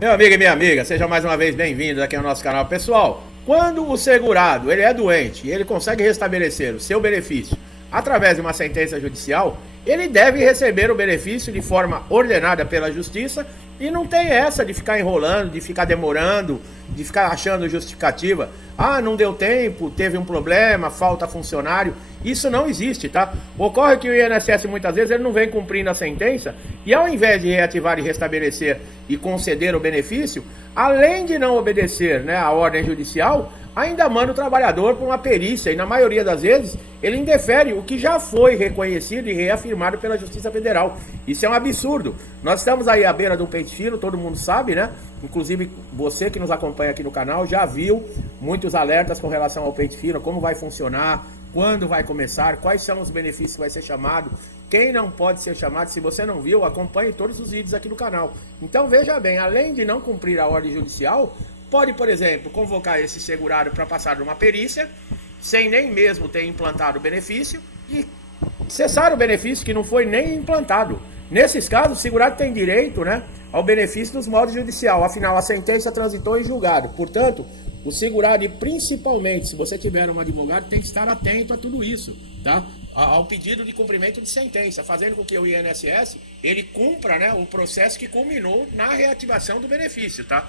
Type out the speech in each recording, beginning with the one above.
Meu amigo e minha amiga, sejam mais uma vez bem-vindos aqui ao nosso canal. Pessoal, quando o segurado ele é doente e ele consegue restabelecer o seu benefício através de uma sentença judicial, ele deve receber o benefício de forma ordenada pela justiça e não tem essa de ficar enrolando, de ficar demorando, de ficar achando justificativa. Ah, não deu tempo, teve um problema, falta funcionário. Isso não existe, tá? Ocorre que o INSS muitas vezes ele não vem cumprindo a sentença e ao invés de reativar e restabelecer e conceder o benefício, além de não obedecer, né, a ordem judicial, ainda manda o trabalhador para uma perícia e na maioria das vezes ele indefere o que já foi reconhecido e reafirmado pela Justiça Federal. Isso é um absurdo. Nós estamos aí à beira do pente fino, todo mundo sabe, né? Inclusive você que nos acompanha aqui no canal já viu muitos alertas com relação ao pente fino, como vai funcionar, quando vai começar, quais são os benefícios que vai ser chamado, quem não pode ser chamado. Se você não viu, acompanhe todos os vídeos aqui no canal. Então veja bem, além de não cumprir a ordem judicial, pode, por exemplo, convocar esse segurado para passar numa perícia, sem nem mesmo ter implantado o benefício, e cessar o benefício que não foi nem implantado. Nesses casos, o segurado tem direito, né, ao benefício dos modos judicial, afinal a sentença transitou em julgado. Portanto, o segurado, e principalmente se você tiver um advogado, tem que estar atento a tudo isso, tá? Ao pedido de cumprimento de sentença, fazendo com que o INSS ele cumpra, né, o processo que culminou na reativação do benefício, tá?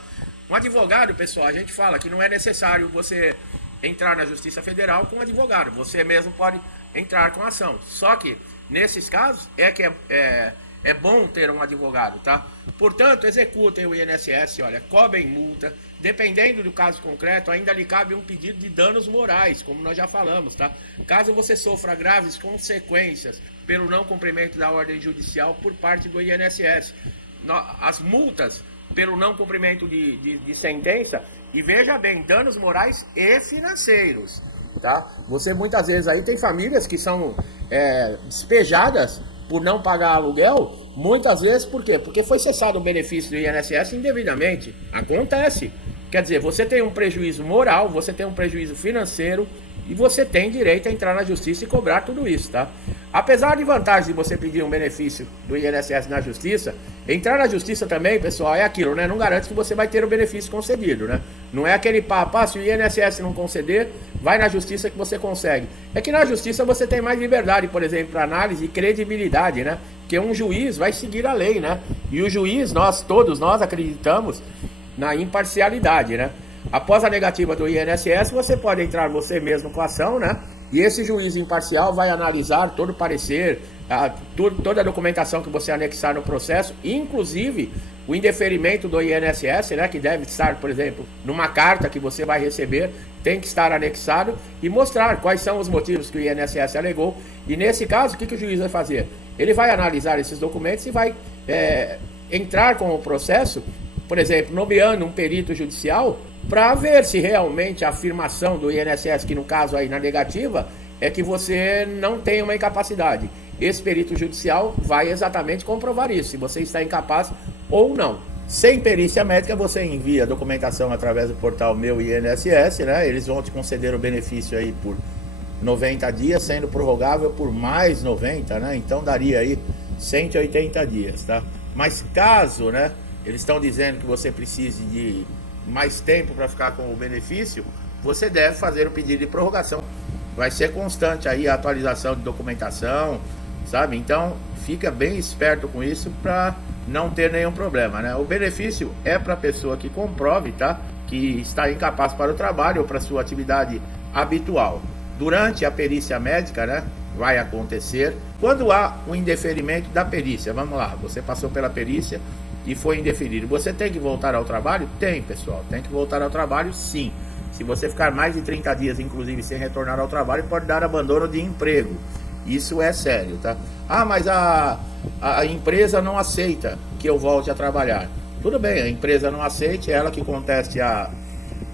Um advogado, pessoal, a gente fala que não é necessário você entrar na Justiça Federal com um advogado, você mesmo pode entrar com ação. Só que nesses casos é bom ter um advogado, tá? Portanto, executem o INSS, olha, cobrem multa. Dependendo do caso concreto, ainda lhe cabe um pedido de danos morais, como nós já falamos, tá? Caso você sofra graves consequências pelo não cumprimento da ordem judicial por parte do INSS, as multas pelo não cumprimento de sentença, e veja bem, danos morais e financeiros, tá? Você muitas vezes aí tem famílias que são despejadas por não pagar aluguel, muitas vezes por quê? Porque foi cessado o benefício do INSS indevidamente. Acontece. Quer dizer, você tem um prejuízo moral, você tem um prejuízo financeiro e você tem direito a entrar na justiça e cobrar tudo isso, tá? Apesar de vantagens de você pedir um benefício do INSS na justiça, entrar na justiça também, pessoal, é aquilo, né? Não garante que você vai ter o benefício concedido, né? Não é aquele papo, se o INSS não conceder, vai na justiça que você consegue. É que na justiça você tem mais liberdade, por exemplo, para análise e credibilidade, né? Porque um juiz vai seguir a lei, né? E o juiz, todos nós acreditamos na imparcialidade, né? Após a negativa do INSS, você pode entrar você mesmo com a ação, né? E esse juiz imparcial vai analisar todo o parecer, toda a documentação que você anexar no processo, inclusive o indeferimento do INSS, né? Que deve estar, por exemplo, numa carta que você vai receber, tem que estar anexado e mostrar quais são os motivos que o INSS alegou. E nesse caso, o que o juiz vai fazer? Ele vai analisar esses documentos e vai entrar com o processo, por exemplo, nomeando um perito judicial para ver se realmente a afirmação do INSS, que no caso aí na negativa, é que você não tem uma incapacidade. Esse perito judicial vai exatamente comprovar isso, se você está incapaz ou não. Sem perícia médica, você envia a documentação através do portal Meu INSS, né? Eles vão te conceder o benefício aí por 90 dias, sendo prorrogável por mais 90, né? Então daria aí 180 dias, tá? Mas caso, né, eles estão dizendo que você precise de mais tempo para ficar com o benefício, você deve fazer o pedido de prorrogação. Vai ser constante aí a atualização de documentação, sabe? Então fica bem esperto com isso para não ter nenhum problema, né? O benefício é para a pessoa que comprove, tá? Que está incapaz para o trabalho ou para sua atividade habitual. Durante a perícia médica, né, vai acontecer quando há um indeferimento da perícia. Vamos lá, você passou pela perícia e foi indeferido. Você tem que voltar ao trabalho? Tem, pessoal, tem que voltar ao trabalho, sim. Se você ficar mais de 30 dias, inclusive, sem retornar ao trabalho, pode dar abandono de emprego. Isso é sério, tá? Ah, mas a empresa não aceita que eu volte a trabalhar. Tudo bem, a empresa não aceite, ela que conteste a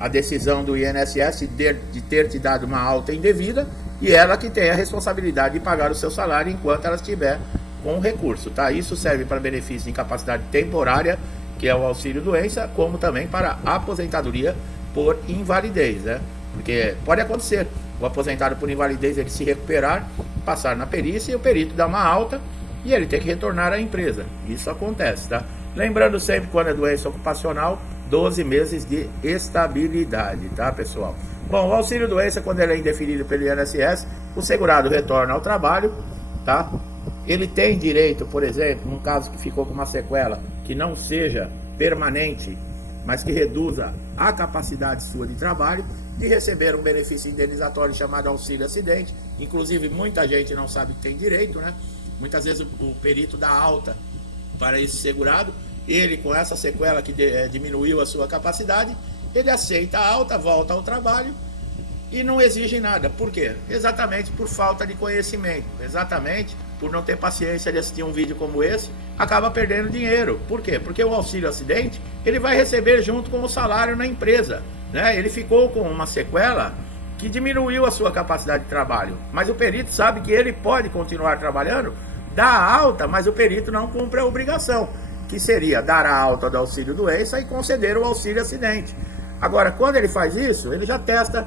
decisão do INSS de ter te dado uma alta indevida, e ela que tem a responsabilidade de pagar o seu salário enquanto ela estiver com recurso, tá? Isso serve para benefício de incapacidade temporária, que é o auxílio-doença, como também para aposentadoria por invalidez, né? Porque pode acontecer, o aposentado por invalidez ele se recuperar, passar na perícia e o perito dá uma alta e ele tem que retornar à empresa. Isso acontece, tá? Lembrando sempre, quando é doença ocupacional, 12 meses de estabilidade, tá, pessoal? Bom, o auxílio doença, quando ele é indefinido pelo INSS, o segurado retorna ao trabalho, tá? Ele tem direito, por exemplo, num caso que ficou com uma sequela que não seja permanente, mas que reduza a capacidade sua de trabalho, de receber um benefício indenizatório chamado auxílio acidente. Inclusive, muita gente não sabe que tem direito, né? Muitas vezes o perito dá alta para esse segurado, ele com essa sequela que diminuiu a sua capacidade, ele aceita a alta, volta ao trabalho e não exige nada. Por quê? Exatamente por falta de conhecimento, exatamente por não ter paciência de assistir um vídeo como esse, acaba perdendo dinheiro. Por quê? Porque o auxílio acidente, ele vai receber junto com o salário na empresa, né? Ele ficou com uma sequela que diminuiu a sua capacidade de trabalho, mas o perito sabe que ele pode continuar trabalhando, dá a alta, mas o perito não cumpre a obrigação, que seria dar a alta do auxílio doença e conceder o auxílio acidente. Agora, quando ele faz isso, ele já testa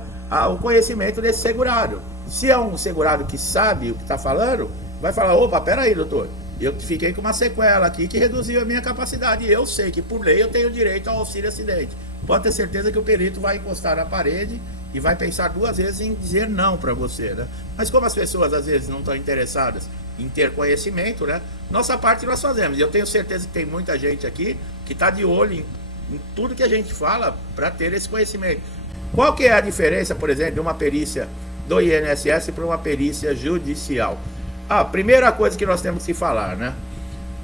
o conhecimento desse segurado. Se é um segurado que sabe o que está falando, vai falar: opa, peraí, doutor, eu fiquei com uma sequela aqui que reduziu a minha capacidade e eu sei que por lei eu tenho direito ao auxílio acidente. Pode ter certeza que o perito vai encostar na parede e vai pensar duas vezes em dizer não para você, né? Mas como as pessoas às vezes não estão interessadas em ter conhecimento, né? Nossa parte nós fazemos. E eu tenho certeza que tem muita gente aqui que está de olho em tudo que a gente fala para ter esse conhecimento. Qual que é a diferença, por exemplo, de uma perícia do INSS para uma perícia judicial? A primeira coisa que nós temos que falar, né?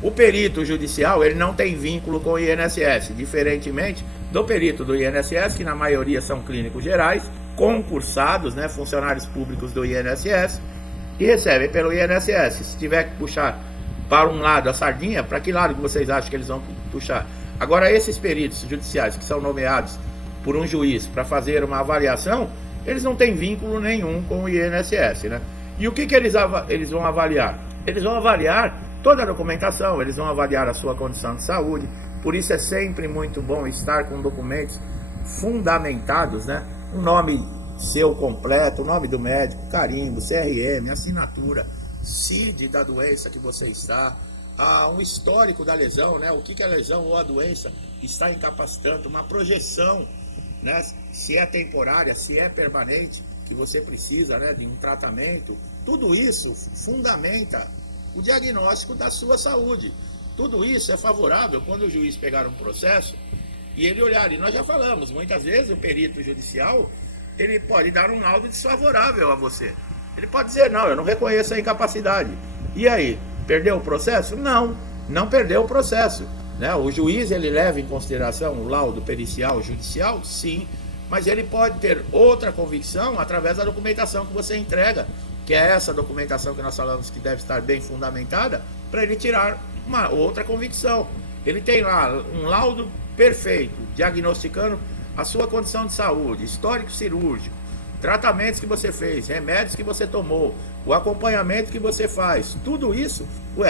O perito judicial, ele não tem vínculo com o INSS, diferentemente do perito do INSS, que na maioria são clínicos gerais, concursados, né, funcionários públicos do INSS, e recebem pelo INSS. Se tiver que puxar para um lado a sardinha, para que lado que vocês acham que eles vão puxar? Agora, esses peritos judiciais que são nomeados por um juiz para fazer uma avaliação, eles não têm vínculo nenhum com o INSS, né? E o que eles vão avaliar? Eles vão avaliar toda a documentação, eles vão avaliar a sua condição de saúde. Por isso é sempre muito bom estar com documentos fundamentados, né? O nome seu completo, o nome do médico, carimbo, CRM, assinatura, CID da doença que você está, um histórico da lesão, né? O que a lesão ou a doença está incapacitando, uma projeção, né? Se é temporária, se é permanente, que você precisa, né, de um tratamento. Tudo isso fundamenta o diagnóstico da sua saúde. Tudo isso é favorável quando o juiz pegar um processo e ele olhar. E nós já falamos, muitas vezes o perito judicial, ele pode dar um laudo desfavorável a você. Ele pode dizer: não, eu não reconheço a incapacidade. E aí, perdeu o processo? Não, não perdeu o processo, né? O juiz, ele leva em consideração o laudo pericial judicial? Sim, mas ele pode ter outra convicção através da documentação que você entrega, que é essa documentação que nós falamos que deve estar bem fundamentada, para ele tirar uma outra convicção. Ele tem lá um laudo perfeito, diagnosticando a sua condição de saúde, histórico cirúrgico, tratamentos que você fez, remédios que você tomou, o acompanhamento que você faz, tudo isso.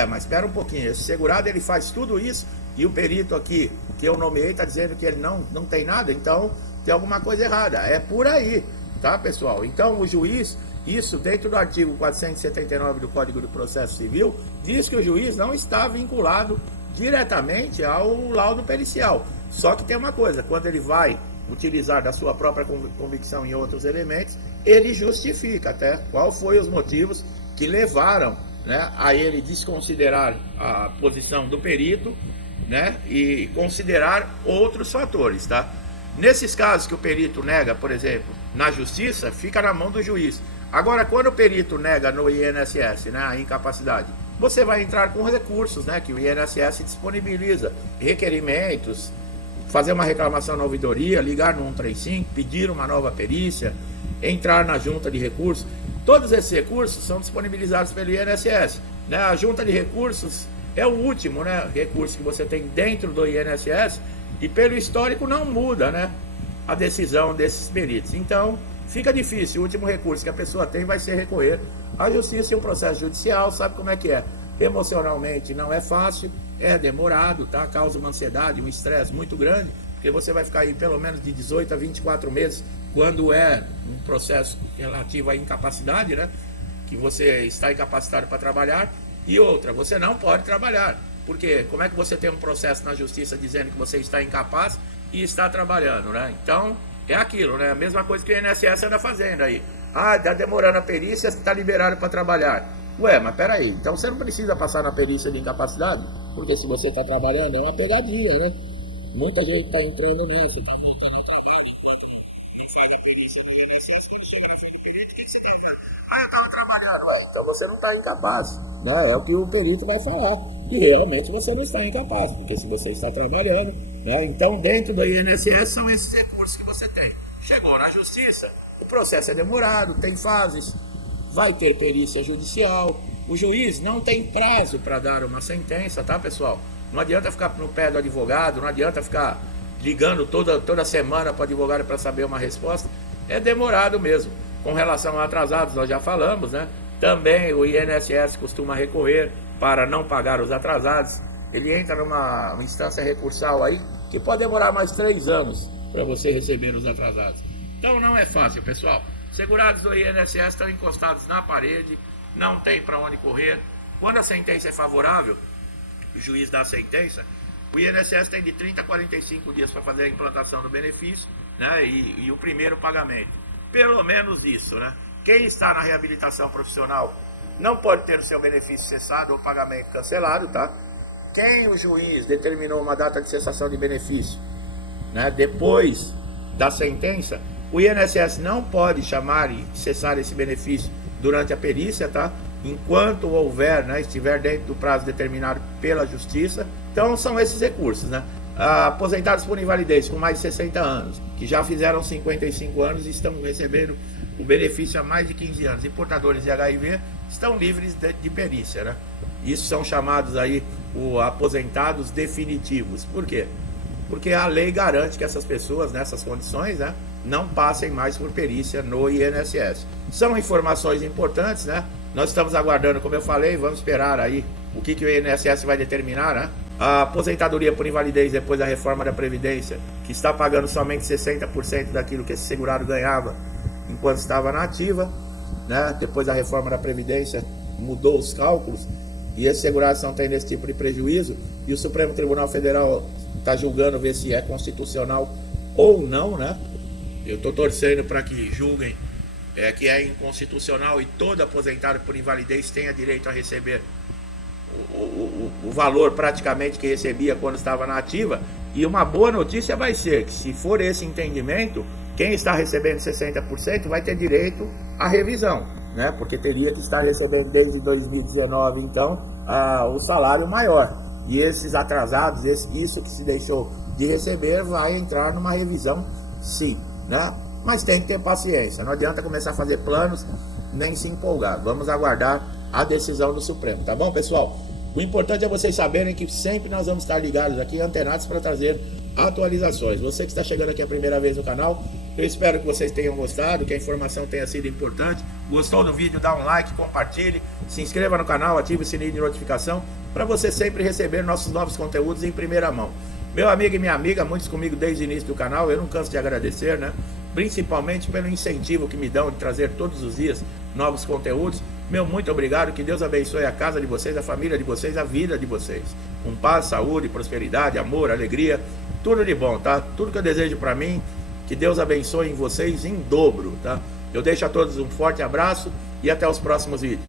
Mas espera um pouquinho, esse segurado, ele faz tudo isso e o perito aqui, que eu nomeei, está dizendo que ele não tem nada, então tem alguma coisa errada. É por aí, tá, pessoal? Então o juiz, isso dentro do artigo 479 do Código do Processo Civil, diz que o juiz não está vinculado diretamente ao laudo pericial. Só que tem uma coisa: quando ele vai utilizar da sua própria convicção em outros elementos, ele justifica até qual foi os motivos que levaram, né, a ele desconsiderar a posição do perito, né, e considerar outros fatores, tá? Nesses casos que o perito nega, por exemplo, na justiça, fica na mão do juiz. Agora, quando o perito nega no INSS, né, a incapacidade, você vai entrar com recursos, né, que o INSS disponibiliza, requerimentos, fazer uma reclamação na ouvidoria, ligar no 135, pedir uma nova perícia, entrar na junta de recursos. Todos esses recursos são disponibilizados pelo INSS, né? A junta de recursos é o último, né, recurso que você tem dentro do INSS, e pelo histórico não muda, né, a decisão desses peritos. Então fica difícil. O último recurso que a pessoa tem vai ser recorrer à justiça em um processo judicial. Sabe como é que é? Emocionalmente não é fácil, é demorado, tá? Causa uma ansiedade, um estresse muito grande, porque você vai ficar aí pelo menos de 18 a 24 meses, quando é um processo relativo à incapacidade, né, que você está incapacitado para trabalhar. E outra, você não pode trabalhar. Porque como é que você tem um processo na justiça dizendo que você está incapaz e está trabalhando, né? Então, é aquilo, né? A mesma coisa que o INSS anda fazendo aí. Ah, tá demorando a perícia, está liberado para trabalhar. Ué, mas peraí, então você não precisa passar na perícia de incapacidade? Porque se você está trabalhando, é uma pegadinha, né? Muita gente está entrando nessa, tá voltando ao trabalho, não faz a perícia do INSS, quando chega na frente do perito, o que você está vendo? Ah, eu estava trabalhando. Ué, então você não está incapaz, né? É o que o perito vai falar. E realmente você não está incapaz, porque se você está trabalhando, né? Então dentro do INSS são esses recursos que você tem. Chegou na justiça, o processo é demorado, tem fases, vai ter perícia judicial, o juiz não tem prazo para dar uma sentença, tá, pessoal? Não adianta ficar no pé do advogado, não adianta ficar ligando toda semana para o advogado para saber uma resposta, é demorado mesmo. Com relação a atrasados, nós já falamos, né? Também o INSS costuma recorrer para não pagar os atrasados, ele entra numa instância recursal aí, que pode demorar mais 3 anos para você receber os atrasados. Então não é fácil, pessoal. Segurados do INSS estão encostados na parede, não tem para onde correr. Quando a sentença é favorável, o juiz dá a sentença, o INSS tem de 30 a 45 dias para fazer a implantação do benefício, né, e o primeiro pagamento. Pelo menos isso, né? Quem está na reabilitação profissional não pode ter o seu benefício cessado ou pagamento cancelado, tá? Quem o juiz determinou uma data de cessação de benefício, né, depois da sentença, o INSS não pode chamar e cessar esse benefício durante a perícia, tá? Enquanto houver, né, estiver dentro do prazo determinado pela justiça. Então são esses recursos, né? Aposentados por invalidez com mais de 60 anos, que já fizeram 55 anos e estão recebendo o benefício há mais de 15 anos. E portadores de HIV estão livres de perícia, né? Isso são chamados aí aposentados definitivos. Por quê? Porque a lei garante que essas pessoas, nessas condições, né, não passem mais por perícia no INSS. São informações importantes, né? Nós estamos aguardando, como eu falei, vamos esperar aí o que o INSS vai determinar, né? A aposentadoria por invalidez depois da reforma da Previdência, que está pagando somente 60% daquilo que esse segurado ganhava enquanto estava na ativa, né? Depois da reforma da Previdência mudou os cálculos e esses segurados estão tendo esse tipo de prejuízo e o Supremo Tribunal Federal está julgando ver se é constitucional ou não, né? Eu estou torcendo para que julguem que é inconstitucional e todo aposentado por invalidez tenha direito a receber o valor praticamente que recebia quando estava na ativa. E uma boa notícia vai ser que, se for esse entendimento, quem está recebendo 60% vai ter direito à revisão, né? Porque teria que estar recebendo desde 2019, então, o salário maior. E esses atrasados, isso que se deixou de receber, vai entrar numa revisão, sim, né? Mas tem que ter paciência, não adianta começar a fazer planos, nem se empolgar. Vamos aguardar a decisão do Supremo, tá bom, pessoal? O importante é vocês saberem que sempre nós vamos estar ligados aqui, antenados, para trazer atualizações. Você que está chegando aqui a primeira vez no canal, eu espero que vocês tenham gostado, que a informação tenha sido importante. Gostou do vídeo? Dá um like, compartilhe, se inscreva no canal, ative o sininho de notificação para você sempre receber nossos novos conteúdos em primeira mão. Meu amigo e minha amiga, muitos comigo desde o início do canal, eu não canso de agradecer, né? Principalmente pelo incentivo que me dão de trazer todos os dias novos conteúdos. Meu muito obrigado, que Deus abençoe a casa de vocês, a família de vocês, a vida de vocês. Com paz, saúde, prosperidade, amor, alegria, tudo de bom, tá? Tudo que eu desejo para mim, que Deus abençoe em vocês em dobro, tá? Eu deixo a todos um forte abraço e até os próximos vídeos.